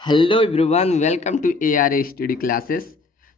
Hello everyone, welcome to A R A study classes.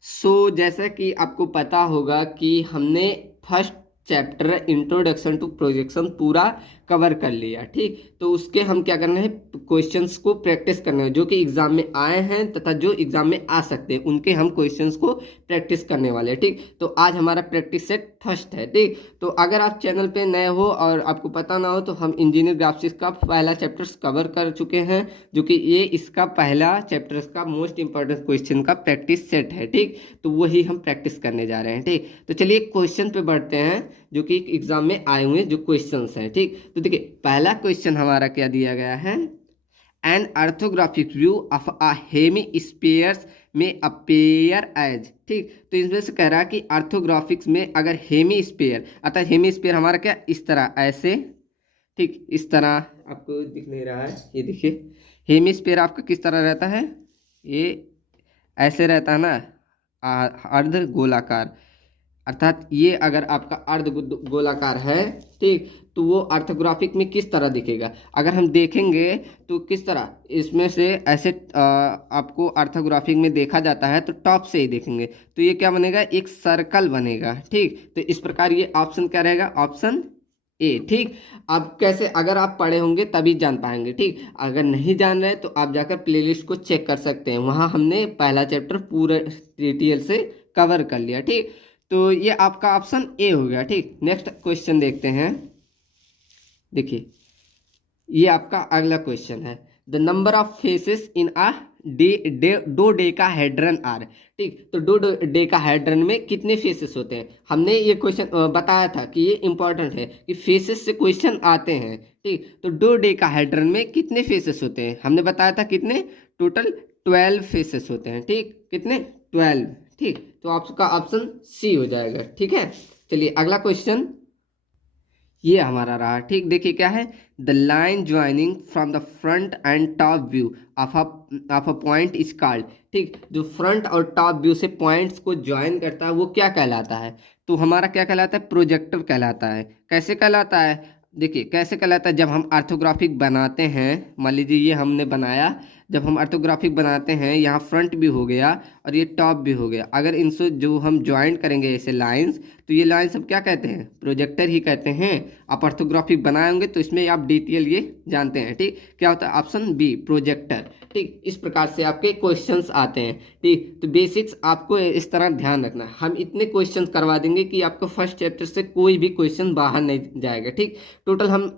So जैसा कि आपको पता होगा कि हमने first chapter introduction to projection पूरा कवर कर लिया। ठीक, तो उसके हम क्या करना है, क्वेश्चंस को प्रैक्टिस करना है जो कि एग्जाम में आए हैं तथा जो एग्जाम में आ सकते हैं उनके हम क्वेश्चंस को प्रैक्टिस करने वाले हैं। ठीक, तो आज हमारा प्रैक्टिस सेट फर्स्ट है। ठीक, तो अगर आप चैनल पे नए हो और आपको पता ना हो तो हम इंजीनियर ग्राफिक्स का पहला चैप्टर्स कवर कर चुके हैं, जो कि ये इसका पहला चैप्टर का मोस्ट इंपॉर्टेंट क्वेश्चन का प्रैक्टिस सेट है। ठीक, तो वही हम प्रैक्टिस करने जा रहे हैं। ठीक, तो चलिए क्वेश्चन पे बढ़ते हैं जो कि एग्जाम में आए हुए जो क्वेश्चंस हैं। ठीक, तो देखिए पहला क्वेश्चन हमारा क्या दिया गया है, an orthographic view of a hemispheres में अपेयर एज। ठीक, तो इसमें से कह रहा है कि ऑर्थोग्राफिक्स में अगर हेमी स्फीयर, अर्थात हेमी स्फीयर हमारा क्या इस तरह ऐसे, ठीक इस तरह आपको दिख नहीं रहा है, ये देखिए हेमिस्फीयर आपका किस तरह रहता है, ये ऐसे रहता है ना, अर्ध गोलाकार। अर्थात ये अगर आपका अर्ध गोलाकार है, ठीक, तो वो ऑर्थोग्राफिक में किस तरह दिखेगा। अगर हम देखेंगे तो किस तरह इसमें से ऐसे आपको ऑर्थोग्राफिक में देखा जाता है तो टॉप से ही देखेंगे तो ये क्या बनेगा, एक सर्कल बनेगा। ठीक, तो इस प्रकार ये ऑप्शन क्या रहेगा, ऑप्शन ए। ठीक, अब कैसे, अगर आप पढ़े होंगे तभी जान पाएंगे। ठीक, अगर नहीं जान रहे तो आप जाकर प्लेलिस्ट को चेक कर सकते हैं, वहाँ हमने पहला चैप्टर पूरा डिटेल से कवर कर लिया। ठीक, तो ये आपका ऑप्शन ए हो गया। ठीक, नेक्स्ट क्वेश्चन देखते हैं। देखिए ये आपका अगला क्वेश्चन है, the number of faces in a dodecahedron are. ठीक, तो डो डेकाहेड्रन में कितने फेसेस होते हैं, हमने ये क्वेश्चन बताया था कि ये इंपॉर्टेंट है कि फेसेस से क्वेश्चन आते हैं। ठीक, तो डो डेकाहेड्रन में कितने फेसेस होते हैं, हमने बताया था कितने, टोटल 12 फेसेस होते हैं। ठीक, कितने, 12। ठीक, तो आपका ऑप्शन सी हो जाएगा। ठीक है, चलिए अगला क्वेश्चन ये हमारा रहा। ठीक, देखिए क्या है, the line joining from the front and top view of a point is called. ठीक, जो फ्रंट और टॉप व्यू से पॉइंट्स को ज्वाइन करता है वो क्या कहलाता है, तो हमारा क्या कहलाता है, प्रोजेक्टर कहलाता है। कैसे कहलाता है, देखिए कैसे कहलाता है, जब हम ऑर्थोग्राफिक बनाते हैं, मान लीजिए ये हमने बनाया, जब हम ऑर्थोग्राफिक बनाते हैं यहाँ फ्रंट भी हो गया और ये टॉप भी हो गया, अगर इनसे जो हम ज्वाइंट करेंगे ऐसे लाइंस, तो ये लाइन सब क्या कहते हैं, प्रोजेक्टर ही कहते हैं। आप ऑर्थोग्राफिक बनाए होंगे तो इसमें आप डिटेल ये जानते हैं। ठीक, क्या होता है, ऑप्शन बी प्रोजेक्टर। ठीक, इस प्रकार से आपके क्वेश्चंस आते हैं। ठीक, तो बेसिक्स आपको इस तरह ध्यान रखना है, हम इतने क्वेश्चंस करवा देंगे कि आपको फर्स्ट चैप्टर से कोई भी क्वेश्चन बाहर नहीं जाएगा। ठीक, टोटल हम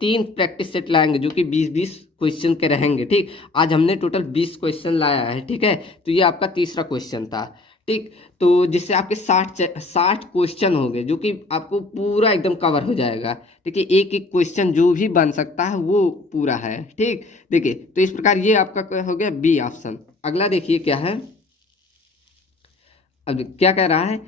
3 प्रैक्टिस सेट लाएंगे जो कि 20-20 क्वेश्चन के रहेंगे। ठीक, आज हमने टोटल 20 क्वेश्चन लाया है। ठीक है, तो ये आपका तीसरा क्वेश्चन था। ठीक, तो जिससे आपके 60 क्वेश्चन हो गए जो कि आपको पूरा एकदम कवर हो जाएगा। ठीक है, एक एक क्वेश्चन जो भी बन सकता है वो पूरा है। ठीक, देखिए तो इस प्रकार ये आपका हो गया बी ऑप्शन। अगला देखिए क्या है, अब क्या कह रहा है,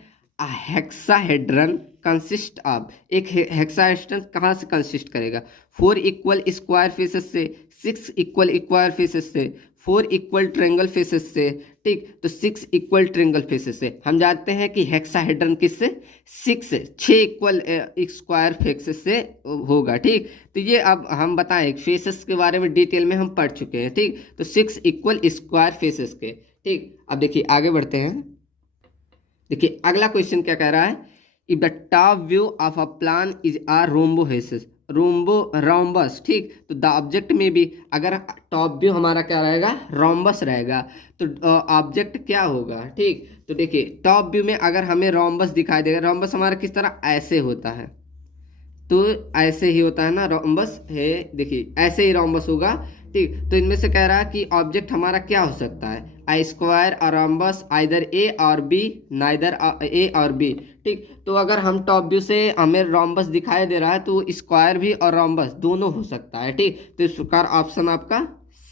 हेक्साहेड्रन कंसिस्ट ऑफ, एक हेक्साहेड्रन कहाँ से कंसिस्ट करेगा, 4 इक्वल स्क्वायर फेसेस से, 6 इक्वल स्क्वायर फेसेस से, 4 इक्वल ट्रेंगल फेसेस से। ठीक, तो 6 इक्वल ट्रेंगल फेसेस से हम जानते हैं कि हेक्साहेड्रन किससे, 6 इक्वल स्क्वायर फेसेस से होगा। ठीक, तो ये अब हम बताएं फेसेस के बारे में डिटेल में हम पढ़ चुके हैं। ठीक, तो 6 इक्वल स्क्वायर फेसेस के। ठीक, अब देखिए आगे बढ़ते हैं। देखिए अगला क्वेश्चन क्या कह रहा है, if the top view of a plan is a रोम्बोहेसिस, रोम्बस। ठीक, तो द ऑब्जेक्ट में भी अगर टॉप व्यू हमारा क्या रहेगा, रोम्बस रहेगा, तो ऑब्जेक्ट क्या होगा। ठीक, तो देखिए टॉप व्यू में अगर हमें रोम्बस दिखाई देगा, रोम्बस हमारा किस तरह ऐसे होता है, तो ऐसे ही होता है ना रोम्बस है, देखिए ऐसे ही रोम्बस होगा। ठीक, तो इनमें से कह रहा है कि ऑब्जेक्ट हमारा क्या हो सकता है, आई स्क्वायर और रोम्बस, आइदर ए और बी, नाइदर ए और बी। ठीक, तो अगर हम टॉप व्यू से हमें रोम्बस दिखाई दे रहा है तो स्क्वायर भी और रोम्बस दोनों हो सकता है। ठीक, तो इस प्रकार ऑप्शन आपका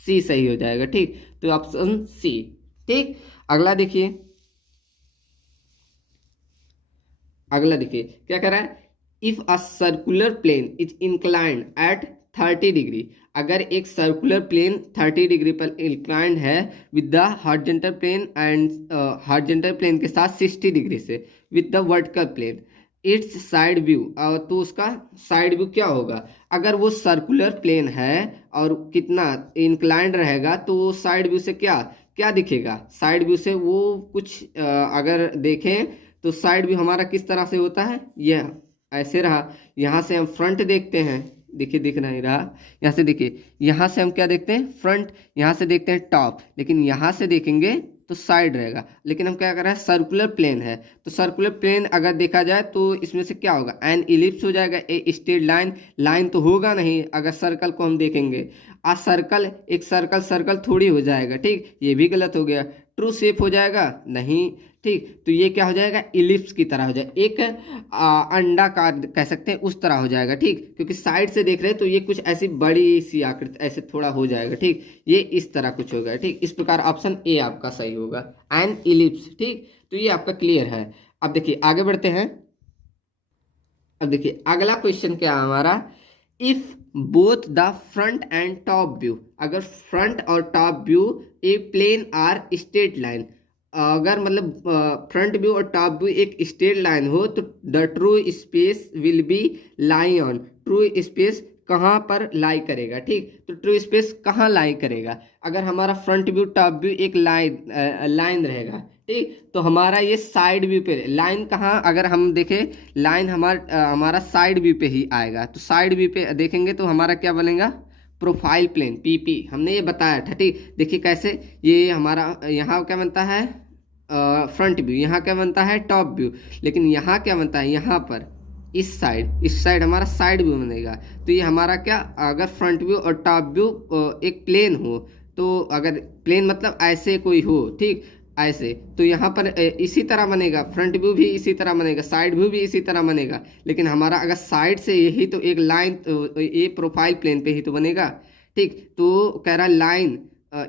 सी सही हो जाएगा। ठीक, तो ऑप्शन सी। ठीक, अगला देखिए, अगला देखिए क्या कह रहा है, if a circular plane is inclined at 30 degree, अगर एक सर्कुलर प्लेन 30 डिग्री पर इंक्लाइंड है with the horizontal plane and horizontal plane के साथ 60 डिग्री से with the vertical plane, its side view, तो उसका साइड व्यू क्या होगा, अगर वो सर्कुलर प्लेन है और कितना इंक्लाइंड रहेगा तो साइड व्यू से क्या क्या दिखेगा, साइड व्यू से वो कुछ अगर देखें तो साइड व्यू हमारा किस तरह से होता है, यह ऐसे रहा। यहाँ से हम फ्रंट देखते हैं, देखिए दिख नहीं रहा, यहाँ से देखिए, यहाँ से हम क्या देखते हैं फ्रंट, यहाँ से देखते हैं टॉप, लेकिन यहाँ से देखेंगे तो साइड रहेगा। लेकिन हम क्या कर रहे हैं, सर्कुलर प्लेन है, तो सर्कुलर प्लेन अगर देखा जाए तो इसमें से क्या होगा, एन इलिप्स हो जाएगा, ए स्ट्रेट लाइन, लाइन तो होगा नहीं अगर सर्कल को हम देखेंगे। आ सर्कल, एक सर्कल सर्कल थोड़ी हो जाएगा, ठीक, ये भी गलत हो गया। ट्रू शेप हो जाएगा नहीं, ठीक, तो ये क्या हो जाएगा, इलिप्स की तरह हो जाएगा, एक अंडाकार कह सकते हैं उस तरह हो जाएगा, ठीक, क्योंकि साइड से देख रहे हैं तो ये कुछ ऐसी बड़ी सी आकृति ऐसे थोड़ा हो जाएगा, ठीक, ये इस तरह कुछ होगा, ठीक। इस प्रकार ऑप्शन ए आपका सही होगा, एन इलिप्स, ठीक। तो ये आपका क्लियर है। अब देखिए आगे बढ़ते हैं। अब देखिए अगला क्वेश्चन क्या है हमारा, if both the front and top view, अगर फ्रंट और top view a plane are straight line, अगर मतलब फ्रंट व्यू और टॉप व्यू एक स्ट्रेट लाइन हो तो the true space will be lie on, true space कहाँ पर लाई करेगा, ठीक, तो ट्रू स्पेस कहाँ लाई करेगा। अगर हमारा फ्रंट व्यू टॉप व्यू एक लाइन रहेगा, ठीक, तो हमारा ये साइड व्यू पे लाइन कहाँ, अगर हम देखें लाइन हमारा साइड व्यू पे ही आएगा, तो साइड व्यू पे देखेंगे तो हमारा क्या बनेगा, प्रोफाइल प्लेन, पीपी, हमने ये बताया था, ठीक। देखिए कैसे ये हमारा यहाँ क्या बनता है फ्रंट व्यू, यहाँ क्या बनता है टॉप व्यू, लेकिन यहाँ क्या बनता है, यहाँ पर इस साइड हमारा साइड व्यू बनेगा। तो ये हमारा क्या, अगर फ्रंट व्यू और टॉप व्यू एक प्लेन हो, तो अगर प्लेन मतलब ऐसे कोई हो, ठीक, ऐसे, तो यहाँ पर इसी तरह बनेगा, फ्रंट व्यू भी इसी तरह बनेगा, साइड व्यू भी इसी तरह बनेगा। लेकिन हमारा अगर साइड से यही तो एक लाइन, तो ये प्रोफाइल प्लेन पे ही तो बनेगा, ठीक। तो कह रहा लाइन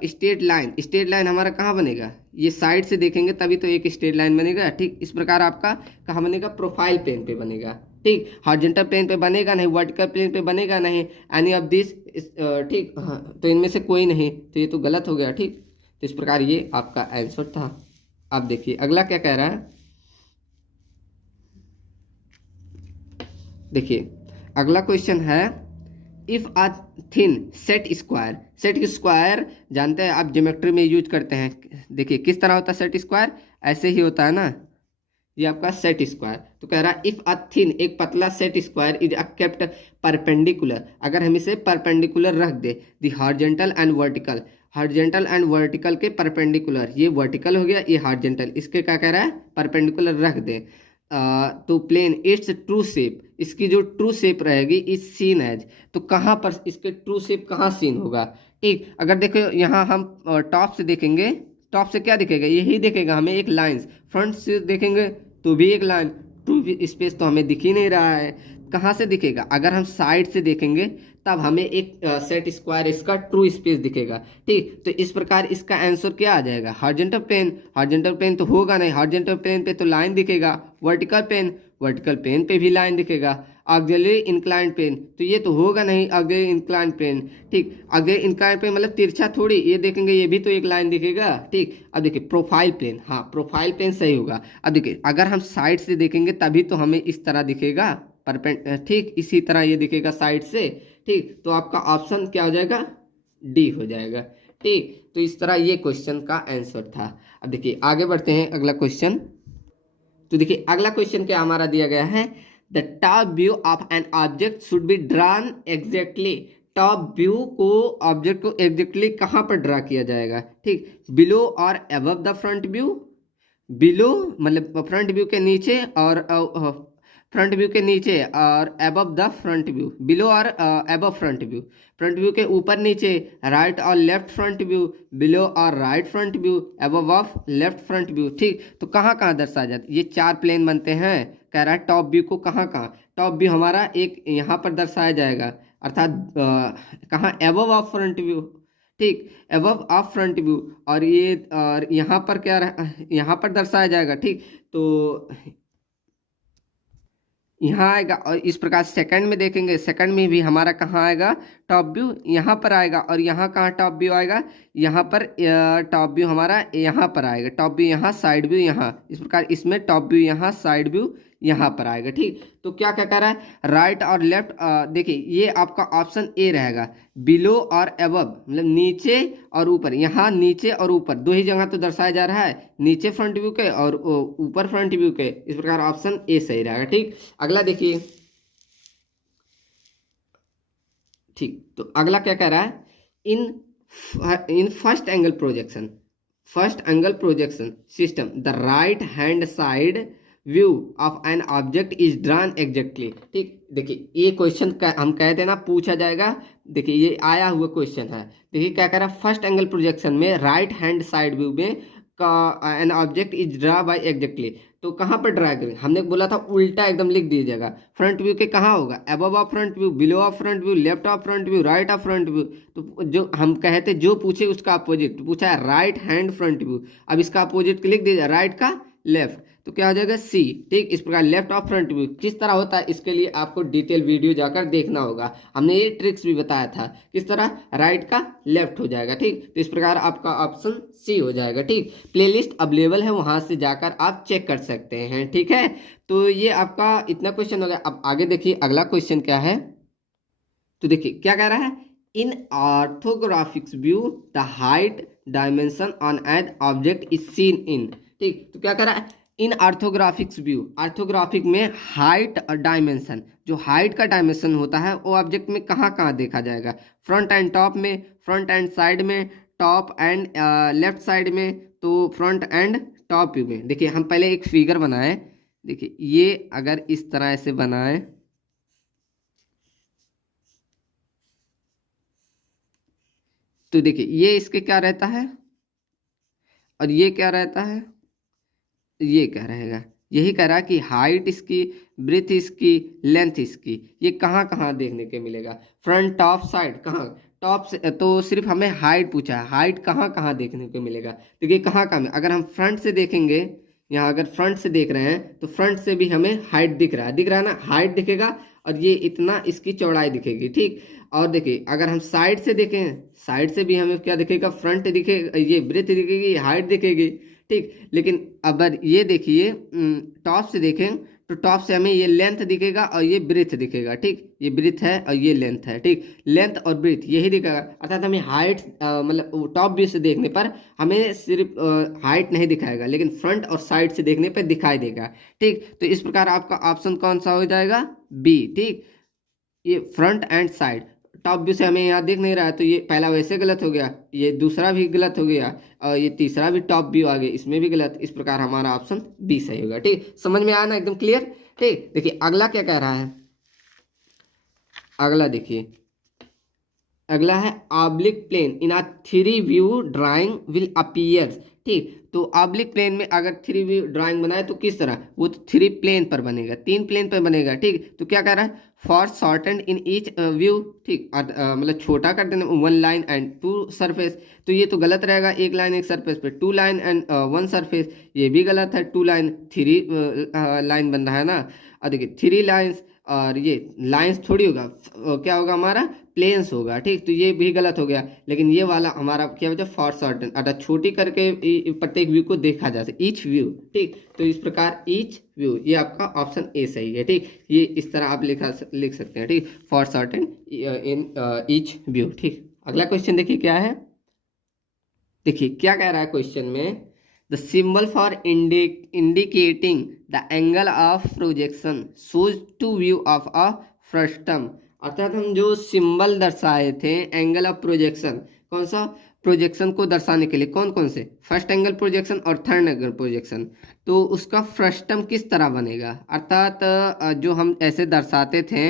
स्ट्रेट लाइन हमारा कहाँ बनेगा, ये साइड से देखेंगे तभी तो एक स्ट्रेट लाइन बनेगा, ठीक। इस प्रकार आपका कहाँ बनेगा, प्रोफाइल प्लेन पे बनेगा, ठीक, हॉरिजॉन्टल प्लेन पे बनेगा नहीं, वर्टिकल प्लेन पे बनेगा नहीं, एनी ऑफ दिस, ठीक, हाँ, तो इनमें से कोई नहीं, तो ये तो गलत हो गया, ठीक। तो इस प्रकार ये आपका आंसर था। अब देखिए अगला क्या कह रहा है, देखिए अगला क्वेश्चन है, if a thin set square जानते हैं आप, ज्योमेट्री में यूज करते हैं, देखिए किस तरह होता है सेट स्क्वायर, ऐसे ही होता है ना, ये आपका सेट स्क्वायर। तो कह रहा है इफ अ थिन, एक पतला set square is kept perpendicular, अगर हम इसे परपेंडिकुलर रख दे, the horizontal and vertical, horizontal and vertical के परपेंडिकुलर, ये वर्टिकल हो गया, ये हॉरिजॉन्टल, इसके क्या कह रहा है परपेंडिकुलर रख दे, तो प्लेन इट्स ट्रू शेप, इसकी जो ट्रू शेप रहेगी इज सीन एज, तो कहाँ पर इसके ट्रू शेप कहाँ सीन होगा, ठीक। अगर देखो यहाँ हम टॉप से देखेंगे, टॉप से क्या दिखेगा, यही दिखेगा हमें एक लाइन, फ्रंट से देखेंगे तो भी एक लाइन, ट्रू स्पेस तो हमें दिख ही नहीं रहा है, कहाँ से दिखेगा, अगर हम साइड से देखेंगे तब हमें एक सेट स्क्वायर इसका ट्रू स्पेस दिखेगा, ठीक। तो इस प्रकार इसका आंसर क्या आ जाएगा, हॉरिजॉन्टल प्लेन तो होगा नहीं, हॉरिजॉन्टल प्लेन पे तो लाइन दिखेगा, वर्टिकल प्लेन पे भी लाइन दिखेगा, ऑक्सिलरी इंक्लाइंड प्लेन तो ये तो होगा नहीं, ऑक्सिलरी इंक्लाइंड प्लेन, ठीक, ऑक्सिलरी इंक्लाइंड प्लेन मतलब तिरछा थोड़ी, ये देखेंगे ये भी तो एक लाइन दिखेगा, ठीक। अब देखिए प्रोफाइल प्लेन, हाँ प्रोफाइल प्लेन सही होगा। अब देखिए अगर हम साइड से देखेंगे तभी तो हमें इस तरह दिखेगा ठीक, इसी तरह ये दिखेगा साइड से, ठीक। तो आपका ऑप्शन क्या हो जाएगा, डी हो जाएगा, ठीक। तो इस तरह ये क्वेश्चन का आंसर था। अब देखिए आगे बढ़ते हैं अगला क्वेश्चन। तो देखिए अगला क्वेश्चन क्या हमारा दिया गया है, the top view of an object should be drawn exactly, top view को ऑब्जेक्ट को एग्जैक्टली कहाँ पर ड्रा किया जाएगा, ठीक, बिलो और above the front view, below मतलब फ्रंट व्यू के नीचे और फ्रंट व्यू के नीचे और above the front view, below और अबव फ्रंट व्यू के ऊपर नीचे, राइट और लेफ्ट फ्रंट व्यू, बिलो और right front view, above of left front view, ठीक। तो कहाँ कहाँ दर्शाया जाता है, ये चार प्लेन बनते हैं, कह रहा है टॉप व्यू को कहाँ कहाँ, टॉप व्यू हमारा एक यहाँ पर दर्शाया जाएगा, अर्थात कहाँ अबव ऑफ फ्रंट व्यू, ठीक, अबव ऑफ फ्रंट व्यू, और ये और यहाँ पर क्या यहाँ पर दर्शाया जाएगा, ठीक। तो यहाँ आएगा, और इस प्रकार सेकंड में देखेंगे, सेकंड में भी हमारा कहाँ आएगा टॉप व्यू, यहाँ पर आएगा, और यहाँ कहाँ टॉप व्यू आएगा, यहाँ पर टॉप व्यू हमारा यहाँ पर आएगा, टॉप व्यू यहाँ, साइड व्यू यहाँ, इस प्रकार इसमें टॉप व्यू यहाँ, साइड व्यू यहाँ पर आएगा। ठीक, तो क्या क्या कर रहा है, राइट और लेफ्ट। देखिए ये आपका ऑप्शन ए रहेगा, बिलो और अबव, मतलब नीचे और ऊपर। यहाँ नीचे और ऊपर दो ही जगह तो दर्शाया जा रहा है, नीचे फ्रंट व्यू के और ऊपर फ्रंट व्यू के। इस प्रकार ऑप्शन ए सही रहेगा। ठीक, अगला देखिए। ठीक, तो अगला क्या कह रहा है, in first angle projection system the right hand side view of an object is drawn exactly. ठीक, देखिए ये क्वेश्चन हम कहते हैं ना पूछा जाएगा। देखिए ये आया हुआ क्वेश्चन है। देखिए क्या कह रहा है, फर्स्ट एंगल प्रोजेक्शन में राइट हैंड साइड व्यू में का an object is draw by exactly. तो कहाँ पर ड्रा करें, हमने बोला था उल्टा एकदम लिख दीजिएगा। फ्रंट व्यू के कहाँ होगा, above of front view, below of front view, left of front view, right of front view. तो जो हम कहते जो पूछे उसका अपोजिट पूछा है, राइट हैंड फ्रंट व्यू। अब इसका अपोजिट लिख दीजिए, राइट का लेफ्ट, तो क्या हो जाएगा सी। ठीक, इस प्रकार लेफ्ट ऑफ फ्रंट व्यू किस तरह होता है, इसके लिए आपको डिटेल वीडियो जाकर देखना होगा। हमने ये ट्रिक्स भी बताया था किस तरह राइट का लेफ्ट हो जाएगा। ठीक, तो इस प्रकार आपका ऑप्शन सी हो जाएगा। ठीक, प्लेलिस्ट अवेलेबल है, वहां से जाकर आप चेक कर सकते हैं। ठीक है, तो ये आपका इतना क्वेश्चन हो गया। अब आगे देखिए अगला क्वेश्चन क्या है। तो देखिए क्या कह रहा है, in orthographics view the height dimension on an object is seen in. ठीक, तो क्या कह रहा है, इन ऑर्थोग्राफिक्स व्यू, ऑर्थोग्राफिक में हाइट और डायमेंशन, जो हाइट का डायमेंशन होता है वो ऑब्जेक्ट में कहाँ कहाँ देखा जाएगा, फ्रंट एंड टॉप में, फ्रंट एंड साइड में, टॉप एंड लेफ्ट साइड में, तो फ्रंट एंड टॉप व्यू में। देखिए हम पहले एक फिगर बनाए। देखिए ये अगर इस तरह से बनाए, तो देखिए ये इसके क्या रहता है और ये क्या रहता है, ये क्या रहेगा, यही कह रहा है कि हाइट इसकी, ब्रेथ इसकी, लेंथ इसकी, ये कहाँ कहाँ देखने के मिलेगा, फ्रंट टॉप साइड कहाँ, टॉप से तो सिर्फ हमें हाइट पूछा है, हाइट कहाँ कहाँ देखने को मिलेगा। देखिए कहाँ कहाँ में, अगर हम फ्रंट से देखेंगे, यहाँ अगर फ्रंट से देख रहे हैं तो फ्रंट से भी हमें हाइट दिख रहा है, दिख रहा है ना, हाइट दिखेगा और ये इतना इसकी चौड़ाई दिखेगी। ठीक, और देखिए अगर हम साइड से देखें, साइड से भी हमें क्या दिखेगा, फ्रंट दिखेगा, ये ब्रेथ दिखेगी, हाइट दिखेगी। ठीक, लेकिन अगर ये देखिए टॉप से देखें तो टॉप से हमें ये लेंथ दिखेगा और ये ब्रेथ दिखेगा। ठीक, ये ब्रेथ है और ये लेंथ है। ठीक, लेंथ और ब्रेथ यही दिखेगा, अर्थात हमें हाइट मतलब टॉप व्यू से देखने पर हमें सिर्फ हाइट नहीं दिखाएगा, लेकिन फ्रंट और साइड से देखने पर दिखाई देगा। ठीक, तो इस प्रकार आपका ऑप्शन कौन सा हो जाएगा, बी। ठीक, ये front and side, top view से हमें यहाँ दिख नहीं रहा है तो ये पहला वैसे गलत हो गया, ये दूसरा भी गलत हो गया और ये तीसरा भी टॉप व्यू आ गया, इसमें भी गलत। इस प्रकार हमारा ऑप्शन बी सही होगा। ठीक, समझ में आया ना, एकदम क्लियर। ठीक, देखिए अगला क्या कह रहा है, अगला देखिए, अगला है oblique plane in a three view drawing will appear. ठीक, तो ऑब्लिक प्लेन में अगर थ्री व्यू ड्राइंग बनाए तो किस तरह, वो तो थ्री प्लेन पर बनेगा, तीन प्लेन पर बनेगा। ठीक, तो क्या कह रहा है, foreshortened in each view. ठीक, मतलब छोटा कर देना, one line and two surface, तो ये तो गलत रहेगा, एक लाइन एक सरफेस पे, two line and one surface, ये भी गलत है, टू लाइन थ्री लाइन बन रहा है ना। और देखिए थ्री लाइन्स और ये लाइंस थोड़ी होगा, क्या होगा हमारा, प्लेन्स होगा। ठीक, तो ये भी गलत हो गया, लेकिन ये वाला हमारा क्या बचा, फॉर सर्टन, अर्थात छोटी करके प्रत्येक व्यू को देखा जा सकता, ईच व्यू। ठीक, तो इस प्रकार ईच व्यू, ये आपका ऑप्शन ए सही है। ठीक, ये इस तरह आप लिख सकते हैं। ठीक, for certain in each view. ठीक, अगला क्वेश्चन देखिए क्या है। देखिए क्या कह रहा है क्वेश्चन में, the symbol for indicating the angle of projection shows two view of a frustum. अर्थात हम जो सिंबल दर्शाए थे एंगल ऑफ प्रोजेक्शन, कौन सा, प्रोजेक्शन को दर्शाने के लिए, कौन कौन से, फर्स्ट एंगल प्रोजेक्शन और थर्ड एंगल प्रोजेक्शन, तो उसका फ्रस्टम किस तरह बनेगा। अर्थात जो हम ऐसे दर्शाते थे,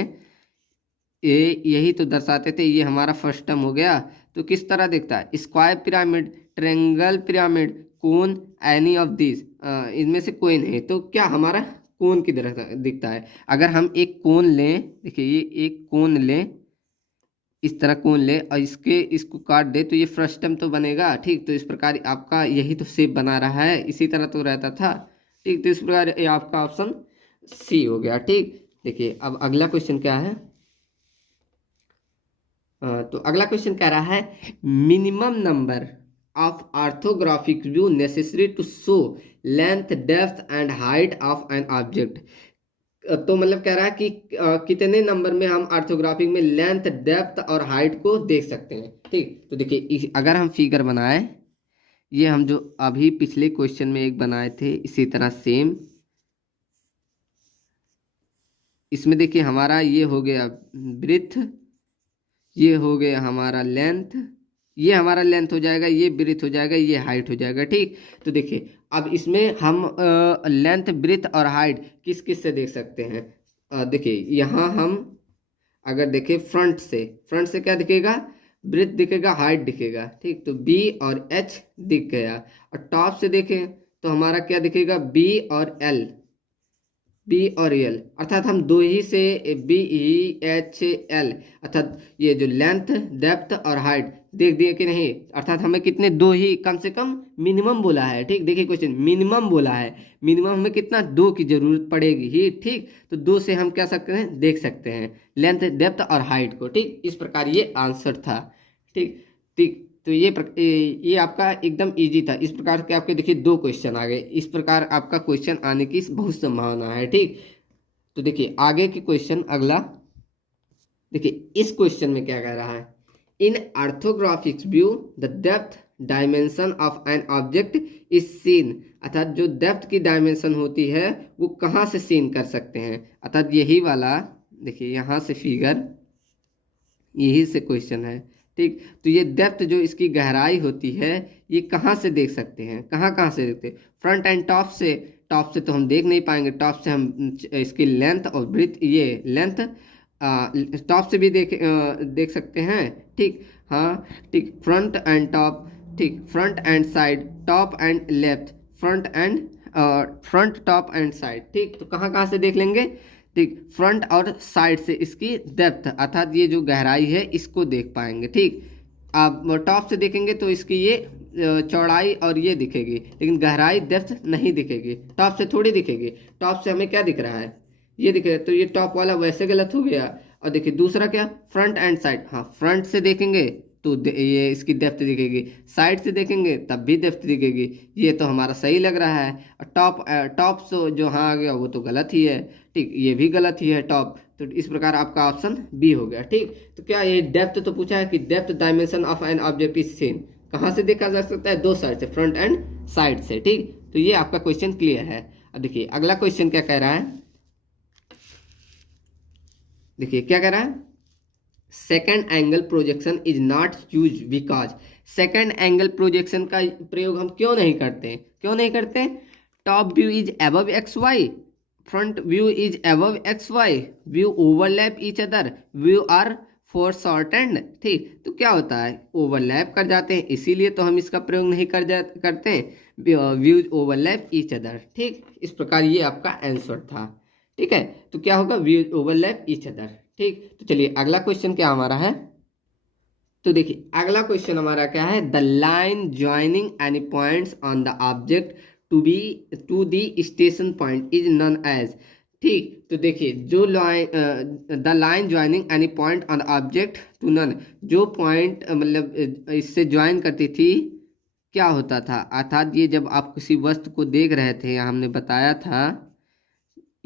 ये यही तो दर्शाते थे, ये हमारा फ्रस्टम हो गया। तो किस तरह दिखता है, square pyramid, triangle pyramid, cone, any of this, इनमें से कोई नहीं, तो क्या हमारा कोन की तरह दिखता है। अगर हम एक कोन लें, देखिए ये एक कोन लें, इस तरह कोन ले और इसको काट दे तो ये फ्रस्टम तो बनेगा। ठीक, तो इस प्रकार आपका यही तो शेप बना रहा है, इसी तरह तो रहता था। ठीक, तो इस प्रकार ये आपका ऑप्शन सी हो गया। ठीक, देखिए अब अगला क्वेश्चन क्या है। तो अगला क्वेश्चन कह रहा है, minimum number of orthographic view necessary to show length, depth and height of an object तो मतलब कह रहा है कि कितने नंबर में हम ऑर्थोग्राफिक में लेंथ, डेप्थ और हाइट को देख सकते हैं। ठीक, तो देखिए अगर हम फिगर बनाए, ये हम जो अभी पिछले क्वेश्चन में एक बनाए थे इसी तरह सेम, इसमें देखिए हमारा ये हो गया ब्रेथ, ये हो गया हमारा लेंथ, ये हमारा लेंथ हो जाएगा, ये ब्रेथ हो जाएगा, ये हाइट हो जाएगा। ठीक, तो देखिए अब इसमें हम लेंथ, ब्रेथ और हाइट किस किस से देख सकते हैं। देखिए यहाँ हम अगर देखें फ्रंट से क्या दिखेगा, ब्रेथ दिखेगा, हाइट दिखेगा। ठीक, तो बी और एच दिख गया। और टॉप से देखें तो हमारा क्या दिखेगा, बी और एल, बी और एल, अर्थात हम दो ही से बी ई एच एल, अर्थात ये जो लेंथ, डेप्थ और हाइट देख दिए कि नहीं, अर्थात हमें कितने, दो ही कम से कम मिनिमम बोला है। ठीक, देखिए क्वेश्चन मिनिमम बोला है, मिनिमम हमें कितना, दो की जरूरत पड़ेगी ही। ठीक, तो दो से हम क्या सकते हैं, देख सकते हैं लेंथ, डेप्थ और हाइट को। ठीक, इस प्रकार ये आंसर था। ठीक ठीक, तो ये आपका एकदम इजी था। इस प्रकार के आपके देखिए दो क्वेश्चन आ गए, इस प्रकार आपका क्वेश्चन आने की बहुत संभावना है। ठीक, तो देखिए आगे के क्वेश्चन अगला, देखिए इस क्वेश्चन में क्या कह रहा है, in orthographics view the depth dimension of an object is seen, अर्थात जो डेप्थ की डायमेंशन होती है वो कहाँ से सीन कर सकते हैं, अर्थात यही वाला देखिए यहाँ से फिगर, यही से क्वेश्चन है। ठीक, तो ये डेप्थ जो इसकी गहराई होती है ये कहाँ से देख सकते हैं, कहाँ कहाँ से देखते हैं, फ्रंट एंड टॉप से। टॉप से तो हम देख नहीं पाएंगे, टॉप से हम इसकी लेंथ और ब्रीथ, ये लेंथ टॉप से भी देख सकते हैं। ठीक, हाँ ठीक, फ्रंट एंड टॉप, ठीक, front and side, top and left, front top and side. ठीक, तो कहाँ कहाँ से देख लेंगे, ठीक, फ्रंट और साइड से इसकी डेप्थ अर्थात ये जो गहराई है इसको देख पाएंगे। ठीक, आप टॉप से देखेंगे तो इसकी ये चौड़ाई और ये दिखेगी, लेकिन गहराई, डेप्थ नहीं दिखेगी, टॉप से थोड़ी दिखेगी। टॉप से हमें क्या दिख रहा है, ये दिख रहा है, तो ये टॉप वाला वैसे गलत हो गया। और देखिए दूसरा क्या, फ्रंट एंड साइड, हाँ फ्रंट से देखेंगे तो ये इसकी डेप्थ दिखेगी, साइड से देखेंगे तब भी डेप्थ दिखेगी, ये तो हमारा सही लग रहा है। और टॉप से जो हाँ आ गया वो तो गलत ही है। ठीक, ये भी गलत ही है टॉप, तो इस प्रकार आपका ऑप्शन बी हो गया। ठीक, तो क्या ये डेप्थ तो पूछा है कि depth dimension of an object is same, कहाँ से देखा जा सकता है, दो साइड से, फ्रंट एंड साइड से। ठीक, तो ये आपका क्वेश्चन क्लियर है। अब देखिए अगला क्वेश्चन क्या कह रहा है, देखिए क्या कह रहा है, second angle projection is not use because, second angle projection का प्रयोग हम क्यों नहीं करते, क्यों नहीं करते, top view is above X Y, front view is above X Y, view overlap each other, view are foreshortened. ठीक, तो क्या होता है, ओवरलैप कर जाते हैं, इसीलिए तो हम इसका प्रयोग नहीं करते हैं, व्यूज ओवरलैप ईच अदर। ठीक, इस प्रकार ये आपका आंसर था। ठीक है, तो क्या होगा, व्यूज ओवरलैप ईच अदर। ठीक, तो चलिए अगला क्वेश्चन क्या हमारा है, तो देखिए अगला क्वेश्चन हमारा क्या है, the line joining any points on the object to the station point is known as. ठीक, तो देखिए जो लाइन, the line joining any point on the object to none, जो पॉइंट मतलब इससे ज्वाइन करती थी क्या होता था, अर्थात ये जब आप किसी वस्तु को देख रहे थे, हमने बताया था,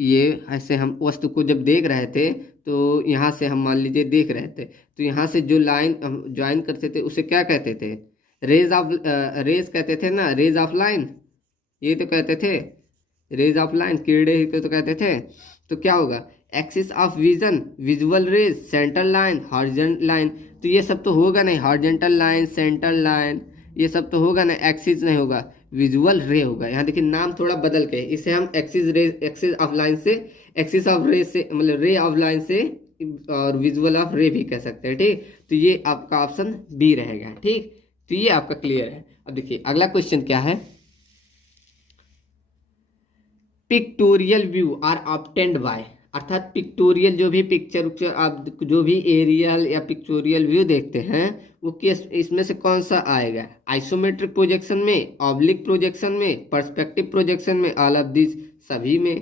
ये ऐसे हम वस्तु को जब देख रहे थे तो यहाँ से हम मान लीजिए देख रहे थे, तो यहाँ से जो लाइन हम ज्वाइन करते थे उसे क्या कहते थे, रेज कहते थे ना, रेज ऑफ लाइन, ये तो कहते थे, रेज ऑफ लाइन, किरणे ही तो कहते थे। तो क्या होगा, axis of vision, visual rays, central line, horizontal line, तो ये सब तो होगा नहीं, हॉरिजॉन्टल लाइन, सेंट्रल लाइन, ये सब तो होगा नहीं, एक्सिस नहीं होगा, विजुअल रे होगा। यहाँ देखिए नाम थोड़ा बदल के, इसे हम एक्सिस ऑफ लाइन से, एक्सिस ऑफ रे से, मतलब रे ऑफ लाइन से, और विजुअल ऑफ रे भी कह सकते हैं। ठीक, तो ये आपका ऑप्शन बी रहेगा। ठीक, तो ये आपका क्लियर है। अब देखिए अगला क्वेश्चन क्या है, pictorial view are obtained by, अर्थात पिक्टोरियल जो भी पिक्चर आप जो भी एरियल या पिक्टोरियल व्यू देखते हैं वो किस, इसमें से कौन सा आएगा, आइसोमेट्रिक प्रोजेक्शन में, ऑब्लिक प्रोजेक्शन में, पर्सपेक्टिव प्रोजेक्शन में, ऑल ऑफ दिस, सभी में।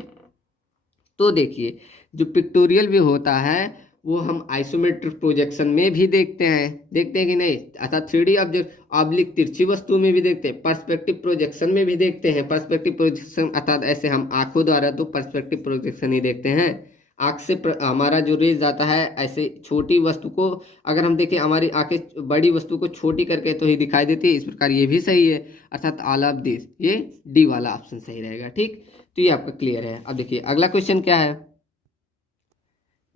तो देखिए जो पिक्टोरियल व्यू होता है वो हम आइसोमेट्रिक प्रोजेक्शन में भी देखते हैं कि नहीं, अर्थात 3D ऑब्जेक्ट ऑब्लिक तिरछी वस्तु में भी देखते हैं, पर्सपेक्टिव प्रोजेक्शन में भी देखते हैं। पर्सपेक्टिव प्रोजेक्शन अर्थात ऐसे हम आंखों द्वारा तो पर्सपेक्टिव प्रोजेक्शन ही देखते हैं, आँख से हमारा जो रेज जाता है, ऐसे छोटी वस्तु को अगर हम देखें हमारी आंखें बड़ी वस्तु को छोटी करके तो ही दिखाई देती है, इस प्रकार ये भी सही है, अर्थात ऑल ऑफ दिस, ये डी वाला ऑप्शन सही रहेगा। ठीक, तो ये आपका क्लियर है। अब देखिए अगला क्वेश्चन क्या है,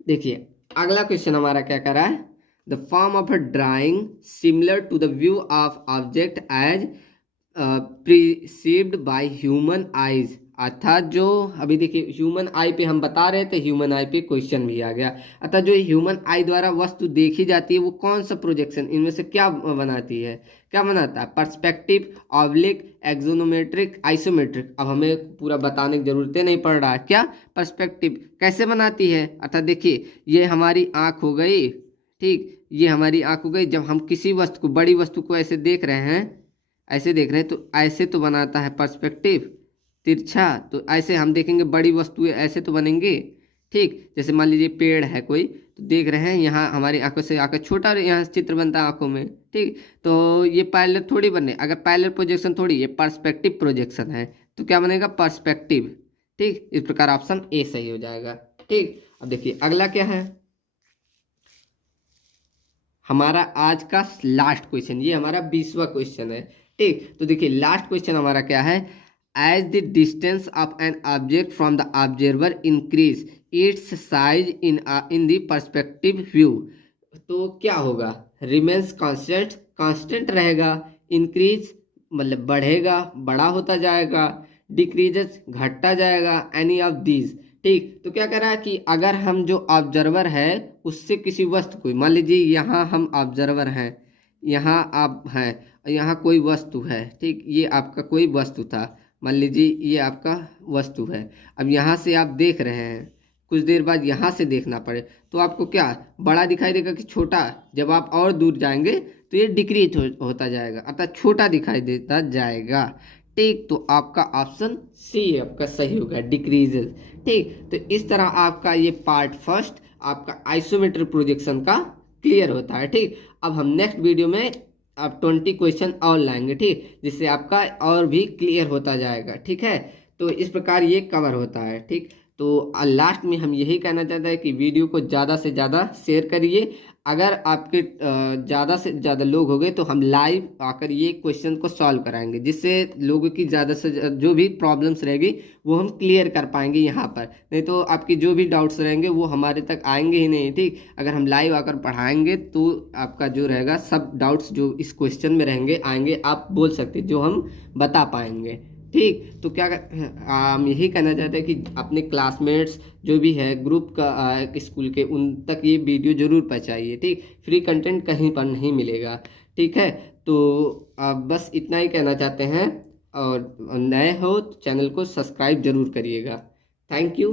देखिए अगला क्वेश्चन हमारा क्या कर रहा है, the form of a drawing similar to the view of object as perceived by human eyes, अर्थात जो अभी देखिए ह्यूमन आई पे हम बता रहे थे, ह्यूमन आई पे क्वेश्चन भी आ गया, अर्थात जो ह्यूमन आई द्वारा वस्तु देखी जाती है वो कौन सा प्रोजेक्शन इनमें से क्या बनाती है, क्या बनाता है, पर्सपेक्टिव, ऑब्लिक, एक्सोनोमेट्रिक, आइसोमेट्रिक। अब हमें पूरा बताने की जरूरत नहीं पड़ रहा है, क्या पर्सपेक्टिव कैसे बनाती है, अर्थात देखिए ये हमारी आँख हो गई, ठीक, ये हमारी आँख हो गई, जब हम किसी वस्तु को, बड़ी वस्तु को ऐसे देख रहे हैं, ऐसे देख रहे हैं तो ऐसे तो बनाता है पर्सपेक्टिव, तिरछा, तो ऐसे हम देखेंगे बड़ी वस्तुएं ऐसे तो बनेंगे। ठीक, जैसे मान लीजिए पेड़ है कोई, तो देख रहे हैं यहाँ हमारी आंखों से आकर छोटा और यहाँ चित्र बनता है आंखों में। ठीक, तो ये पैरेलल थोड़ी बने, अगर पैरेलल प्रोजेक्शन थोड़ी, ये पर्सपेक्टिव प्रोजेक्शन है, तो क्या बनेगा, पर्सपेक्टिव। ठीक, इस प्रकार ऑप्शन ए सही हो जाएगा। ठीक, अब देखिए अगला क्या है हमारा आज का लास्ट क्वेश्चन, ये हमारा 20वां क्वेश्चन है। ठीक, तो देखिए लास्ट क्वेश्चन हमारा क्या है, as the distance of an object from the observer increase its size in the perspective view, तो क्या होगा, remains constant, कांस्टेंट रहेगा, इंक्रीज मतलब बढ़ेगा, बड़ा होता जाएगा, डिक्रीजेस घटता जाएगा, एनी ऑफ दीज। ठीक, तो क्या कह रहा है कि अगर हम जो ऑब्जर्वर है उससे किसी वस्तु को, मान लीजिए यहाँ हम ऑब्जर्वर हैं, यहाँ आप हैं, यहाँ कोई वस्तु है, ठीक, ये आपका कोई वस्तु था, मान लीजिए ये आपका वस्तु है, अब यहाँ से आप देख रहे हैं, कुछ देर बाद यहाँ से देखना पड़े तो आपको क्या बड़ा दिखाई देगा कि छोटा, जब आप और दूर जाएंगे तो ये डिक्रीज होता जाएगा, अर्थात छोटा दिखाई देता जाएगा। ठीक, तो आपका ऑप्शन सी आपका सही होगा, डिक्रीजेस। ठीक, तो इस तरह आपका ये पार्ट फर्स्ट आपका आइसोमेट्रिक प्रोजेक्शन का क्लियर होता है। ठीक, अब हम नेक्स्ट वीडियो में आप 20 क्वेश्चन और लाएंगे, ठीक, जिससे आपका और भी क्लियर होता जाएगा। ठीक है, तो इस प्रकार ये कवर होता है। ठीक, तो लास्ट में हम यही कहना चाहते हैं कि वीडियो को ज़्यादा से ज़्यादा शेयर करिए, अगर आपके ज़्यादा से ज़्यादा लोग हो गए तो हम लाइव आकर ये क्वेश्चन को सॉल्व कराएंगे, जिससे लोगों की ज़्यादा से जो भी प्रॉब्लम्स रहेगी वो हम क्लियर कर पाएंगे यहाँ पर, नहीं तो आपकी जो भी डाउट्स रहेंगे वो हमारे तक आएंगे ही नहीं। ठीक, अगर हम लाइव आकर पढ़ाएंगे तो आपका जो रहेगा सब डाउट्स जो इस क्वेश्चन में रहेंगे आएंगे, आप बोल सकते जो हम बता पाएंगे। ठीक, तो क्या हम यही कहना चाहते हैं कि अपने क्लासमेट्स जो भी है ग्रुप का स्कूल के, उन तक ये वीडियो ज़रूर पहुँचाइए। ठीक, फ्री कंटेंट कहीं पर नहीं मिलेगा। ठीक है, तो बस इतना ही कहना चाहते हैं, और नए हो तो चैनल को सब्सक्राइब जरूर करिएगा। Thank you.